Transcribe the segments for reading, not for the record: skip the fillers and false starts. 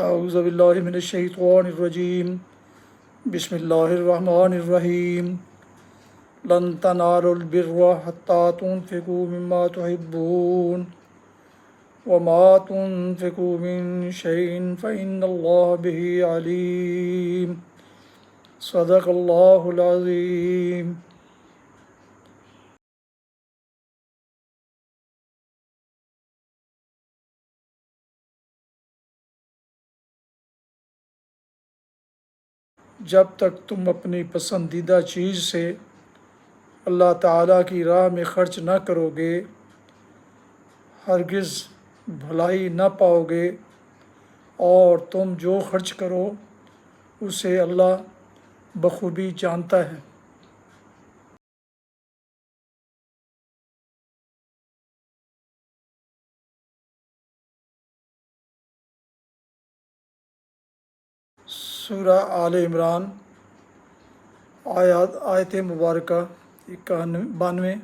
اعوذ باللہ من الشیطان الرجیم بسم اللہ الرحمن الرحیم لن تنالوا البر حتى تنفقوا مما تحبون وما تنفقوا من شيء فإن الله به علیم صدق اللہ العظیم۔ جب تک تم اپنی پسندیدہ چیز سے اللہ تعالیٰ کی راہ میں خرچ نہ کرو گے ہرگز بھلائی نہ پاؤ گے، اور تم جو خرچ کرو اسے اللہ بخوبی جانتا ہے۔ سورہ آل عمران آیت مبارکہ 92۔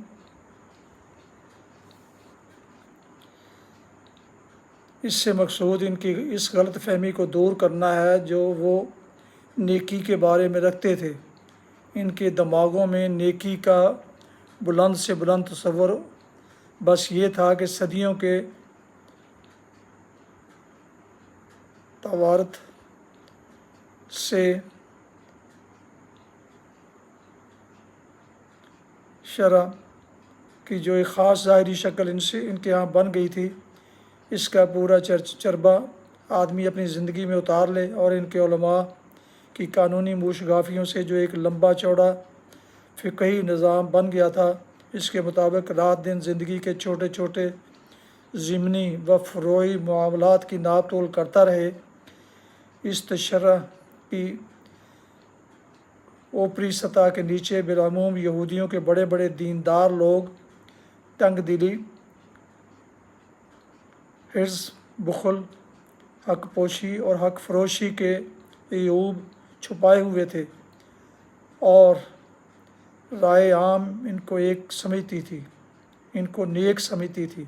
اس سے مقصود ان کی اس غلط فہمی کو دور کرنا ہے جو وہ نیکی کے بارے میں رکھتے تھے۔ ان کے دماغوں میں نیکی کا بلند سے بلند تصور بس یہ تھا کہ صدیوں کے توارث سے شرع کی جو ایک خاص ظاہری شکل ان کے ہاں بن گئی تھی، اس کا پورا چربہ آدمی اپنی زندگی میں اتار لے، اور ان کے علماء کی قانونی موشگافیوں سے جو ایک لمبا چوڑا فقہی نظام بن گیا تھا، اس کے مطابق رات دن زندگی کے چھوٹے چھوٹے ضمنی و فروعی معاملات کی ناپ تول کرتا رہے۔ اس تشریح کی اوپری سطح کے نیچے بالعموم یہودیوں کے بڑے بڑے دیندار لوگ تنگ دلی، حرص، بخل، حق پوشی اور حق فروشی کے عیوب چھپائے ہوئے تھے، اور رائے عام ان کو نیک سمجھتی تھی۔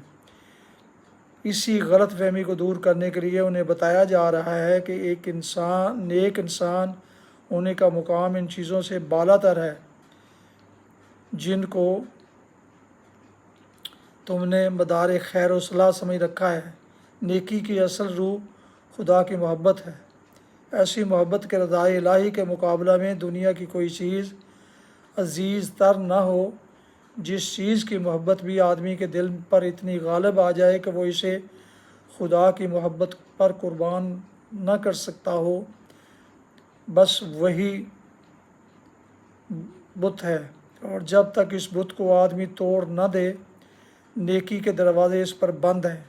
اسی غلط فہمی کو دور کرنے کے لیے انہیں بتایا جا رہا ہے کہ نیک انسان ہونے کا مقام ان چیزوں سے بالاتر ہے جن کو تم نے مدار خیر و صلاح سمجھ رکھا ہے۔ نیکی کی اصل روح خدا کی محبت ہے۔ ایسی محبت کے رضائے الہی کے مقابلہ میں دنیا کی کوئی چیز عزیز تر نہ ہو۔ جس چیز کی محبت بھی آدمی کے دل پر اتنی غالب آ جائے کہ وہ اسے خدا کی محبت پر قربان نہ کر سکتا ہو، بس وہی بت ہے، اور جب تک اس بت کو آدمی توڑ نہ دے نیکی کے دروازے اس پر بند ہیں۔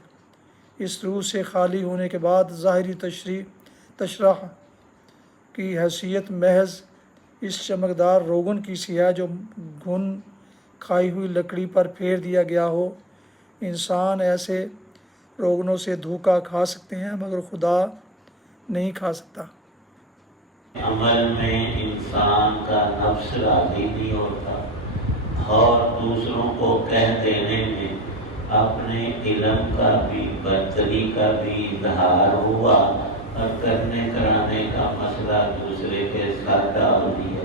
اس روح سے خالی ہونے کے بعد ظاہری تشریح کی حیثیت محض اس چمکدار روغن کی سی ہے جو گھن کھائی ہوئی لکڑی پر پھیر دیا گیا ہو۔ انسان ایسے روغنوں سے دھوکہ کھا سکتے ہیں مگر خدا نہیں کھا سکتا۔ عمل میں انسان کا نفس راضی نہیں ہوتا، اور دوسروں کو کہہ دینے میں اپنے علم کا بھی برتری کا بھی اظہار ہوا، اور کرنے کرانے کا مسئلہ دوسرے کے ساتھ ڈال دیا۔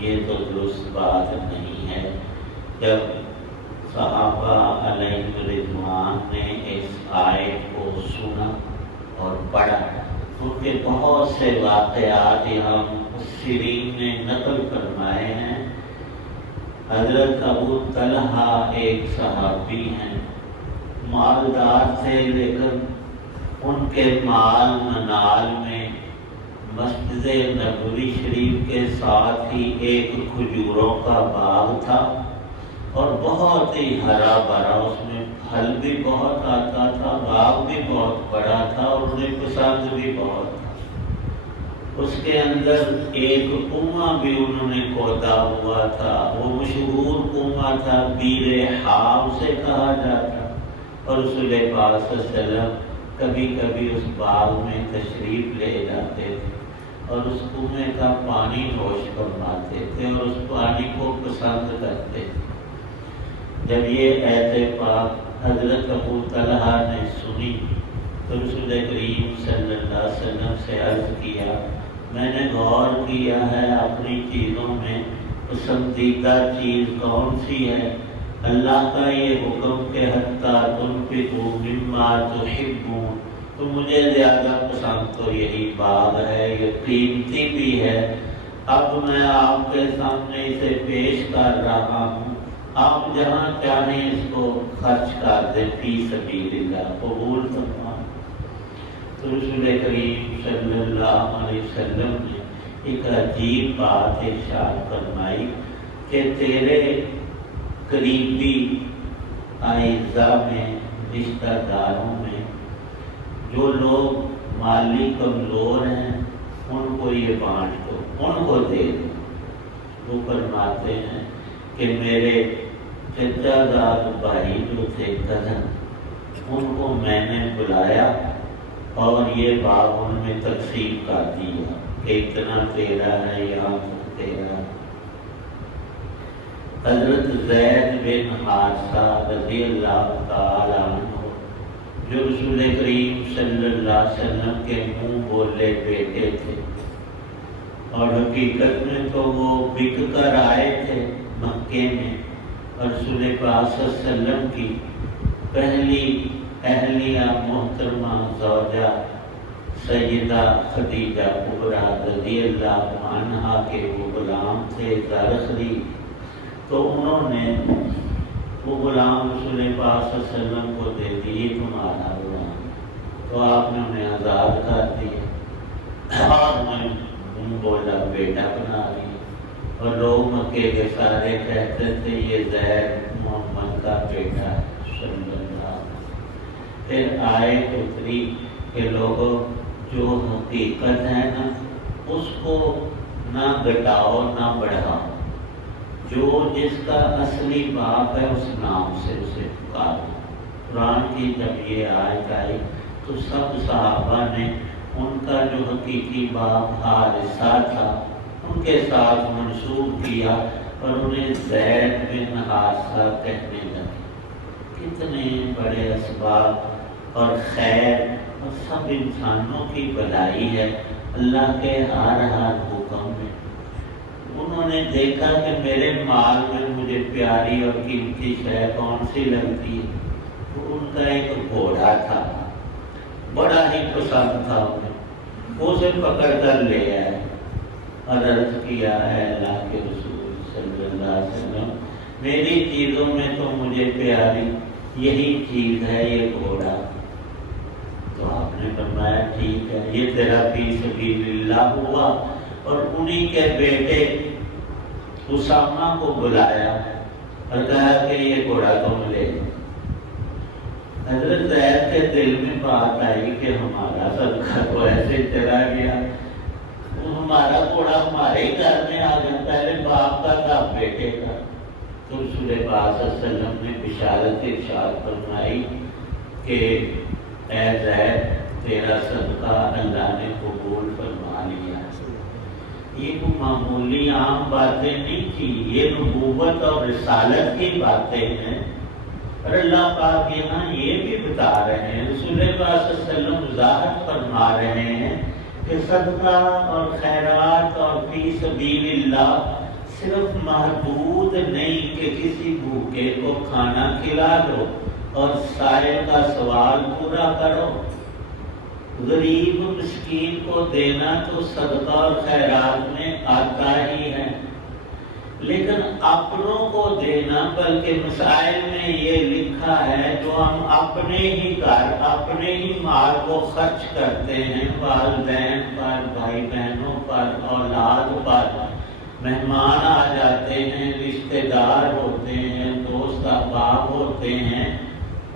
یہ تو درست بات نہیں ہے۔ جب صحابہ علیہ رضوان نے اس آیت کو سنا اور پڑھا، ان کے بہت سے واقعات ہم مفسرین نے نقل فرمائے ہیں۔ حضرت ابو طلحہ ایک صحابی ہیں، مالدار تھے، لیکن ان کے مال منال میں مسجد نبوی شریف کے ساتھ ہی ایک کھجوروں کا باغ تھا، اور بہت ہی ہرا بھرا، اس میں پھل بھی بہت آتا تھا، باغ بھی بہت بڑا تھا، اور انہیں پسند بھی بہت تھا۔ اس کے اندر ایک کنواں بھی انہوں نے کھودا ہوا تھا، وہ مشہور کنواں تھا، بیر حام سے کہا جاتا، اور رسول پاک صلی اللہ علیہ وسلم کبھی کبھی اس باغ میں تشریف لے جاتے تھے اور اس کنویں کا پانی نوش فرماتے تھے اور اس پانی کو پسند کرتے تھے۔ جب یہ ایت پاک حضرت ابو طلحہ نے سنی تو رسول کریم صلی اللہ علیہ وسلم سے عرض کیا، میں نے غور کیا ہے اپنی چیزوں میں پسندیدہ چیز کون سی ہے؟ اللہ کا یہ حکم کہ حتیٰ تنفقوا مما تحبون، تو مجھے زیادہ پسند تو یہی باغ ہے، یہ قیمتی بھی ہے۔ اب میں آپ کے سامنے اسے پیش کر رہا ہوں، آپ جہاں چاہیں اس کو خرچ کر دیں فی سبیل اللہ، قبول فرمائیں۔ تو رسول کریم صلی اللہ علیہ وسلم نے ایک عجیب بات ارشاد فرمائی کہ تیرے قریبی اعزاء میں، رشتہ داروں میں جو لوگ مالی کمزور ہیں ان کو یہ بانٹ دو، ان کو دے دو۔ وہ فرماتے ہیں کہ میرے چچا زاد بھائی جو تھے کزن، ان کو میں نے بلایا اور یہ باغ ان میں تقسیم کر دیا کہ اتنا تیرا ہے، یہاں تک تیرا۔ حضرت زید بن حارثہ رضی اللہ تعالی عنہ جو رسول کریم صلی اللہ علیہ وسلم کے منہ بولے بیٹے تھے، اور حقیقت میں تو وہ بک کر آئے تھے مکے میں، اور رسول پاک صلی اللہ علیہ وسلم کی پہلی اہلیہ محترمہ زوجہ سیدہ خدیجہ کبریٰ رضی اللہ عنہا کے وہ غلام تھے زرخری، تو انہوں نے وہ غلام رسول پاک صلی اللہ علیہ وسلم کو دے دی، تمہارا غلام، تو آپ نے انہیں آزاد کر دیا اور انہیں بولا بیٹا بنا لیا، اور لوگ مکے کے سارے کہتے تھے یہ زید محمد کا بیٹا ہے صلی اللہ علیہ وسلم۔ پھر آیت اتری کہ لوگوں جو حقیقت ہے نا اس کو نہ گھٹاؤ نہ بڑھاؤ، جو جس کا اصلی باپ ہے اس نام سے اسے پکارو۔ قرآن کی جب یہ آیت آئی تو سب صحابہ نے ان کا جو حقیقی باپ حارثہ تھا ان کے ساتھ منسوب کیا اور انہیں زید بن حارثہ کہنے لگے۔ کتنے بڑے اسباب اور خیر اور سب انسانوں کی بھلائی ہے اللہ کے ہر حکم میں۔ انہوں نے دیکھا کہ میرے مال میں مجھے پیاری اور قیمتی شے کون سی لگتی ہے، تو ان کا ایک گھوڑا تھا، بڑا ہی پسند تھا انہیں، اسے پکڑ کر لے آئے اور عرض کیا ہے اللہ کے رسول صلی اللہ علیہ وسلم، میری چیزوں میں تو مجھے پیاری یہی چیز ہے، یہ گھوڑا۔ تو آپ نے فرمایا ٹھیک ہے، یہ تیرا فی سبیل اللہ ہوا، اور انہی کے بیٹے اسامہ کو بلایا اور کہا کہ یہ گھوڑا تم لے۔ حضرت زید کے دل میں بات آئی کہ ہمارا صدقہ تو ایسے چلا گیا، ہمارا گھوڑا ہمارے گھر میں آ گیا، پہلے باپ کا تھا بیٹے کا۔ تو رسول پاک صلی اللہ علیہ وسلم نے بشارت ارشاد فرمائی کہ اے زید تیرا صدقہ اللہ نے قبول فرما لیا۔ یہ کوئی معمولی عام باتیں نہیں تھی، یہ نبوت اور رسالت کی باتیں ہیں، اور اللہ پاک یہاں یہ بھی بتا رہے ہیں، رسول پاک صلی اللہ علیہ وسلم وضاحت فرما رہے ہیں کہ صدقہ اور خیرات اور فی سبیل اللہ صرف محدود نہیں کہ کسی بھوکے کو کھانا کھلا دو اور سائل کا سوال پورا کرو، غریب مسکین کو دینا تو صدقہ اور خیرات میں آتا ہی ہے، لیکن اپنوں کو دینا بلکہ مسائل میں یہ لکھا ہے جو ہم اپنے ہی گھر اپنے ہی مال کو خرچ کرتے ہیں، والدین پر، بھائی بہنوں پر، اولاد پر، مہمان آ جاتے ہیں، رشتہ دار ہوتے ہیں، دوست احباب ہوتے ہیں،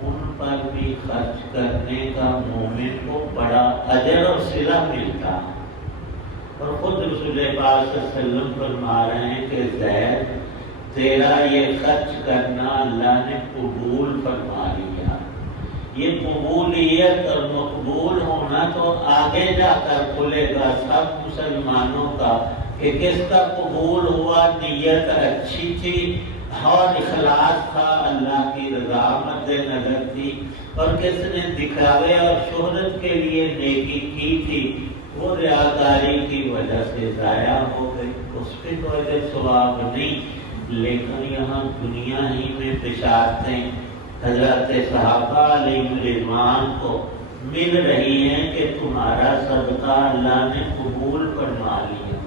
ان پر بھی خرچ کرنے کا مومن کو بڑا اجر اور صلہ ملتا ہے۔ اور خود رسول پاک صلی اللہ علیہ وسلم فرما رہے ہیں کہ زید تیرا یہ خرچ کرنا اللہ نے قبول فرما لیا۔ یہ قبولیت اور مقبول ہونا تو آگے جا کر کھلے گا سب مسلمانوں کا کہ کس کا قبول ہوا، نیت اچھی تھی اور اخلاص تھا، اللہ کی رضا مد نظر تھی، اور کس نے دکھاوے اور شہرت کے لیے نیکی کی تھی وہ ریاکاری کی وجہ سے ضائع ہو گئی، اس پہ تو اجر ثواب نہیں، لیکن یہاں دنیا ہی میں بشارتیں حضرت صحابہ علیہ رضوان کو مل رہی ہیں کہ تمہارا صدقہ اللہ نے قبول فرما لیا۔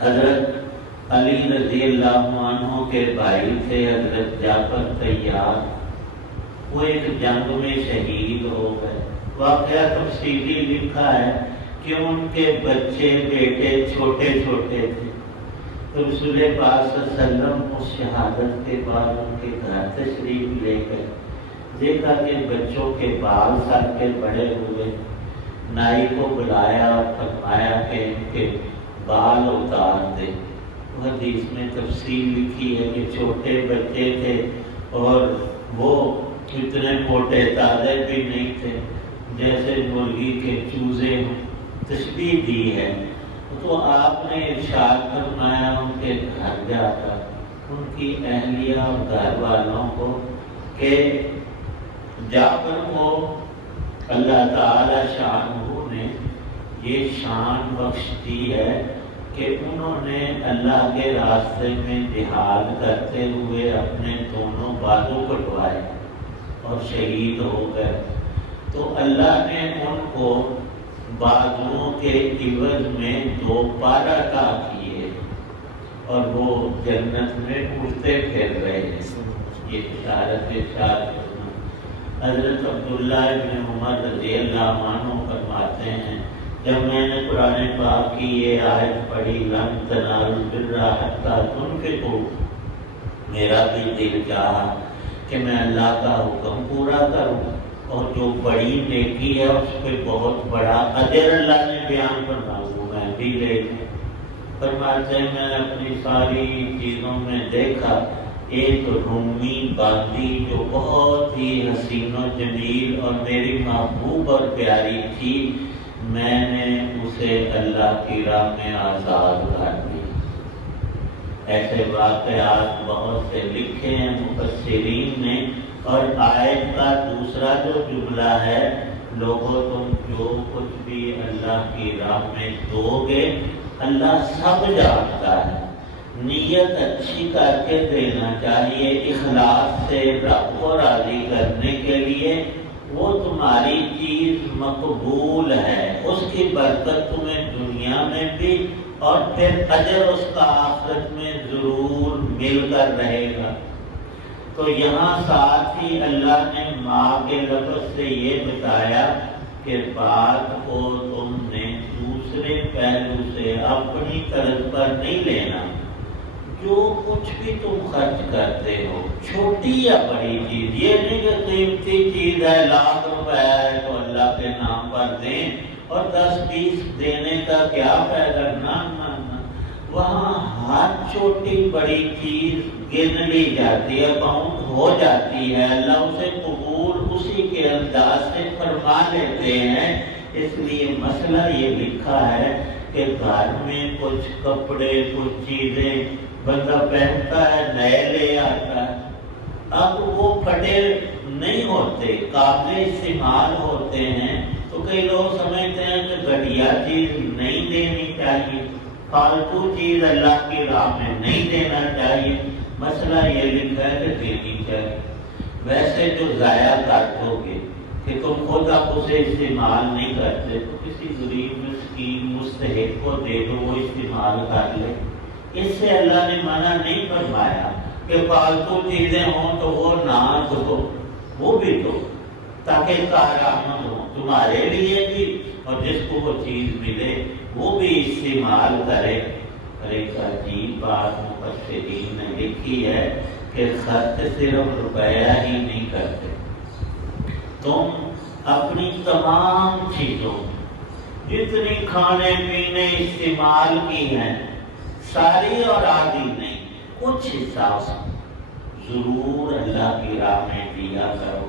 حضرت علی رضی اللہ عنہ کے بھائی تھے حضرت جعفر طیار، وہ ایک جنگ میں شہید ہو گئے۔ واقعہ تفصیلی لکھا ہے کہ ان کے بچے بیٹے چھوٹے چھوٹے تھے، تو رسول پاک صلی اللہ علیہ وسلم اس شہادت کے بعد ان کے گھر تشریف لے گئے، دیکھا کہ بچوں کے بال سر کے بڑے ہوئے، نائی کو بلایا اور فرمایا کہ ان کے بال اتار دے۔ حدیث میں تفصیل لکھی ہے کہ چھوٹے بچے تھے اور وہ اتنے موٹے تازے بھی نہیں تھے جیسے مرغی کے چوزے ہوں، تشبیہ دی ہے۔ تو آپ نے ارشاد فرمایا ان کے گھر جا کر ان کی اہلیہ اور گھر والوں کو کہ جعفر کو اللہ تعالی شانہ نے یہ شان بخش دی ہے کہ انہوں نے اللہ کے راستے میں جہاد کرتے ہوئے اپنے دونوں بازو کٹوائے اور شہید ہو گئے، تو اللہ نے ان کو بازوؤں کے عوض میں 2 پر عطا کیے اور وہ جنت میں اڑتے پھر رہے ہیں۔ یہ بشارت ارشاد فرمائی۔ حضرت عبداللہ ابن عمر رضی اللہ عنہ فرماتے ہیں جب میں نے قرآن پاک کی یہ آیت پڑھی لن تنالوا البر حتی تنفقوا، میرا بھی دل چاہا کہ میں اللہ کا حکم پورا کروں اور جو بڑی نیکی ہے اس پہ بہت بڑا اجر اللہ نے بیان فرمایا وہ میں بھی لے لوں۔ فرماتے ہیں میں نے اپنی ساری چیزوں میں دیکھا ایک رومی باندی جو بہت ہی حسین و جمیل اور میری محبوب اور پیاری تھی، میں نے اسے اللہ کی راہ میں آزاد کر دیا۔ ایسے واقعات بہت سے لکھے ہیں مفسرین نے، اور آیت کا دوسرا جو جملہ ہے لوگوں تم جو کچھ بھی اللہ کی راہ میں دو گے اللہ سب جانتا ہے، نیت اچھی کر کے دینا چاہیے اخلاص سے رب کو راضی کرنے کے لیے، وہ تمہاری چیز مقبول ہے، اس کی برکت تمہیں دنیا میں بھی اور پھر اجر اس کا آخرت میں ضرور مل کر رہے گا۔ تو یہاں ساتھ ہی اللہ نے ماں کے لفظ سے یہ بتایا کہ بات کو تم نے دوسرے پہلو سے اپنی طرز پر نہیں لینا، جو کچھ بھی تم خرچ کرتے ہو چھوٹی یا بڑی چیز، یہ نہیں کہ قیمتی چیز ہے لاکھ روپے ہے تو اللہ کے نام پر دیں اور 10-20 دینے کا کیا فائدہ، نہ وہاں ہر چھوٹی بڑی چیز گن لی جاتی ہے، کاؤنٹ ہو جاتی ہے، اللہ اسے قبول اسی کے انداز سے فرما لیتے ہیں۔ اس لیے مسئلہ یہ لکھا ہے کہ گھر میں کچھ کپڑے کچھ چیزیں بندہ پہنتا ہے نئے لے آتا ہے، اب وہ پھٹے نہیں ہوتے قابل استعمال ہوتے ہیں، تو کئی لوگ سمجھتے ہیں کہ گھٹیا چیز نہیں دینی چاہیے، فالتو چیز اللہ کی راہ میں نہیں دینا چاہیے۔ مسئلہ یہ لکھا ہے کہ دینی چاہیے۔ ویسے جو ضائع کر دو گے کہ تم خود اب اسے استعمال نہیں کرتے تو کسی غریب مسکین مستحق کو دے دو، وہ استعمال کر لے، اس سے اللہ نے منع نہیں فرمایا کہ فالتو چیزیں ہوں تو وہ نہ دو، وہ بھی دو تاکہ کارآمد ہو تمہارے لیے بھی اور جس کو وہ چیز ملے وہ بھی استعمال کرے۔ اور ایک عجیب بات مفسرین نے لکھی ہے کہ خرچ صرف روپیہ ہی نہیں کرتے، تم اپنی تمام چیزوں جتنی کھانے پینے استعمال کی ہیں ساری اور آدھی نہیں، کچھ حصہ ضرور اللہ کی راہ میں دیا کرو۔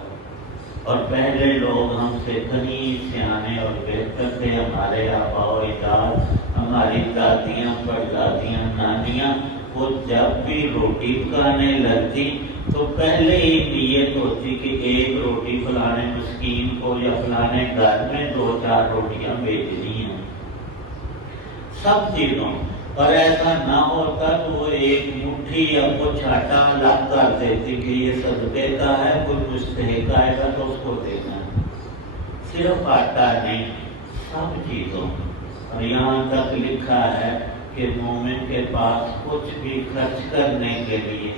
اور پہلے لوگ ہم سے کہیں سیانے اور بہتر تھے، ہمارے آبا و اجداد، ہماری دادیاں پردادیاں نانیاں، وہ جب بھی روٹی پکانے لگتی تو پہلے ہی نیت ہوتی کہ ایک روٹی فلانے مسکین کو یا فلانے گھر میں 2-4 روٹیاں بھیجنی ہیں، سب چیزوں، اور ایسا نہ ہوتا تو وہ ایک مٹھی یا کچھ آٹا الگ کر دیتی کہ یہ صدقے کا ہے، کوئی مستحق آئے گا تو اس کو دینا ہے، صرف آٹا نہیں، سب چیزوں۔ اور یہاں تک لکھا ہے کہ مومن کے پاس کچھ بھی خرچ کرنے کے لیے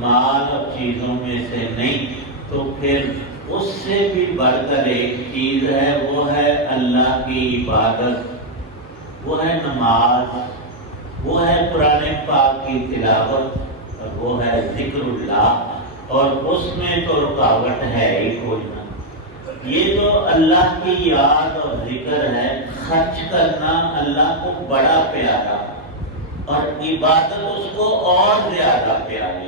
مال اور چیزوں میں سے نہیں، تو پھر اس سے بھی بڑھ کر ایک چیز ہے، وہ ہے اللہ کی عبادت، وہ ہے نماز، وہ ہے قرآن پاک کی تلاوت، اور وہ ہے ذکر اللہ، اور اس میں تو رکاوٹ ہے ہی کوئی نہ۔ یہ جو اللہ کی یاد اور ذکر ہے، خرچ کرنا اللہ کو بڑا پیارا اور عبادت اس کو اور زیادہ پیاری۔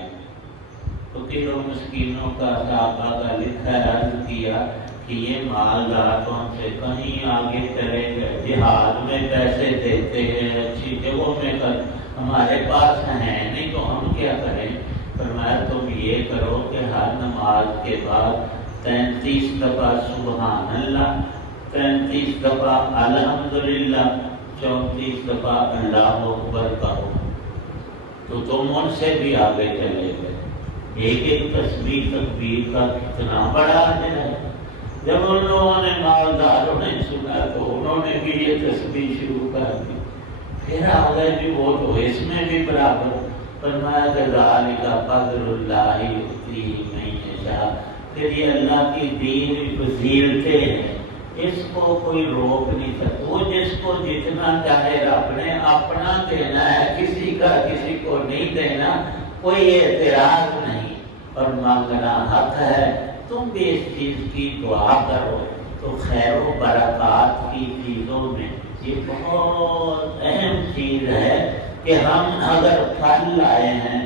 فقیر و مسکینوں کا صحابہ کا لکھا ہے، عرض کیا کہ یہ مالدار تو ہم سے کہیں آگے چلے گئے، جہاد میں پیسے دیتے ہیں، اچھی جگہوں میں ہمارے پاس ہیں نہیں تو ہم کیا کریں؟ فرمایا تم یہ کرو کہ ہر نماز کے بعد 33 دفعہ سبحان اللہ، 33 دفعہ الحمدللہ، 34 دفعہ اللہ اکبر کہو، تو تم ان سے بھی آگے چلے گئے۔ ایک ایک تسبیح تکبیر کا کتنا بڑا اجر ہے۔ جب ان لوگوں نے مالداروں نے سنا تو انہوں نے بھی یہ تسبیح شروع کر دی، پھر آگے بھی وہ تو اس میں بھی برابر۔ فرمایا کہ ذالک فضل اللہ یؤتیہ من یشاء، پھر یہ اللہ کی دی ہوئی فضیلتیں ہیں، اس کو کوئی روک نہیں سکتا، وہ جس کو جتنا چاہے رب نے اپنا دینا ہے، کسی کا کسی کو نہیں دینا، کوئی اعتراض نہیں، اور مانگنا حق ہے۔ تم بھی اس چیز کی دعا کرو تو خیر و برکات کی چیزوں میں یہ بہت اہم چیز ہے کہ ہم اگر پھل لائے ہیں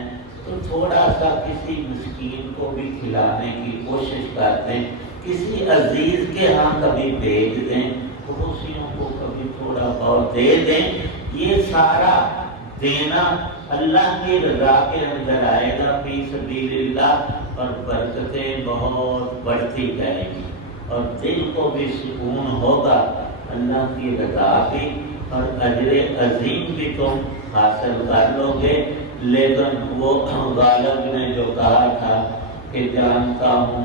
تو تھوڑا سا کسی مسکین کو بھی کھلانے کی کوشش کر دیں، کسی عزیز کے ہاں کبھی بھیج دیں، پڑوسیوں کو کبھی تھوڑا بہت دے دیں۔ یہ سارا دینا اللہ کی رضا کے اندر آئے گا فی سبیل اللہ، اور برکتیں بہت بڑھتی جائیں گی، اور دل کو بھی سکون ہوگا، اللہ کی رضا بھی اور اجر عظیم بھی تم حاصل کر لو گے۔ لیکن وہ غالب نے جو کہا تھا کہ جانتا ہوں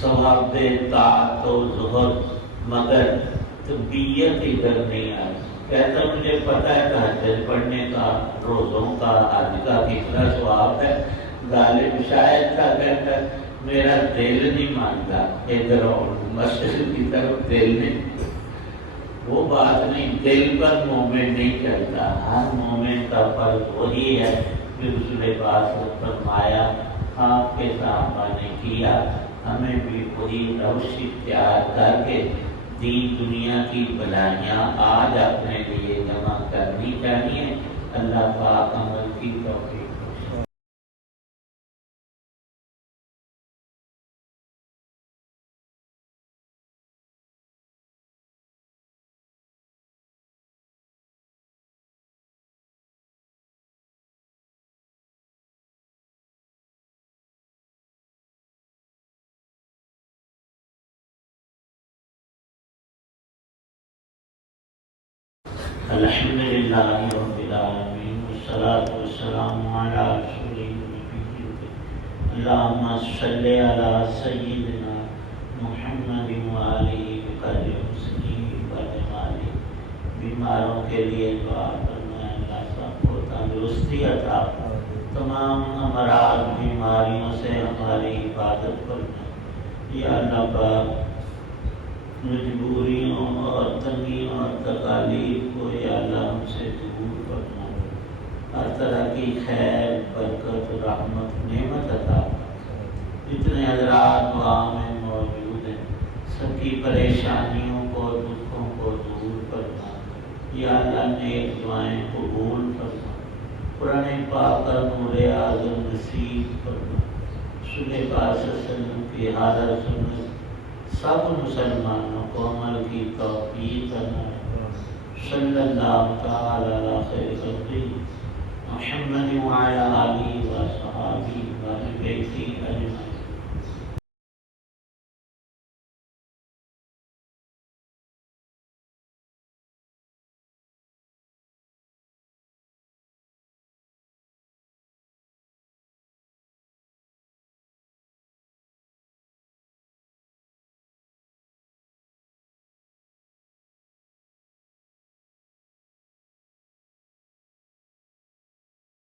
ثواب طاعت و زہد مگر طبیعت ادھر نہیں آئی، کہتا مجھے پتہ ہے تہجد پڑھنے کا، روزوں کا، حج کا کتنا ثواب ہے، غالب شاید تھا کہتا میرا دل نہیں مانتا، ادھر مسجد کی طرف دل نہیں، وہ بات نہیں، دل پر مومن نہیں چلتا، ہر مومن کا فرض وہی ہے کہ رسول پاک نے فرمایا، آپ کے صحابہ نے کیا، ہمیں بھی وہی روش اختیار کر کے دین دنیا کی بلائیاں آج اپنے لیے جمع کرنی چاہیے۔ اللہ پاک عمل کی توفیق۔ الحمدللہ رب العالمین والصلاة والسلام علی رسول النبی، اللہم صلی علی سیدنا محمد وآلہ وسلم وجمالہ۔ بیماروں کے لیے دعا کرنا، اللہ سب کو تندرستی عطا، تمام امراض بیماریوں سے ہماری حفاظت کرنا۔ یا اللہ پاک مجبوریوں اور تنگیوں اور تکالیف کو یا اللہ ہم سے دور کرنا، ہر طرح کی خیر برکت رحمت نعمت عطا۔ جتنے حضرات دعا میں موجود ہیں سب کی پریشانیوں کو دکھوں کو دور کرنا، یا اللہ نیک دعائیں قبول کرنا، قرآن پاک کا نور اعظم نصیب کرنا، رسول پاک صلی اللہ علیہ وسلم کی حاضر سنت سب مسلمانوں کو عمل کی توفیق کرنا۔ صلی اللہ تعالی علی خیر خلقہ محمد وعلی آلہ وصحبہ والبيت أجمعين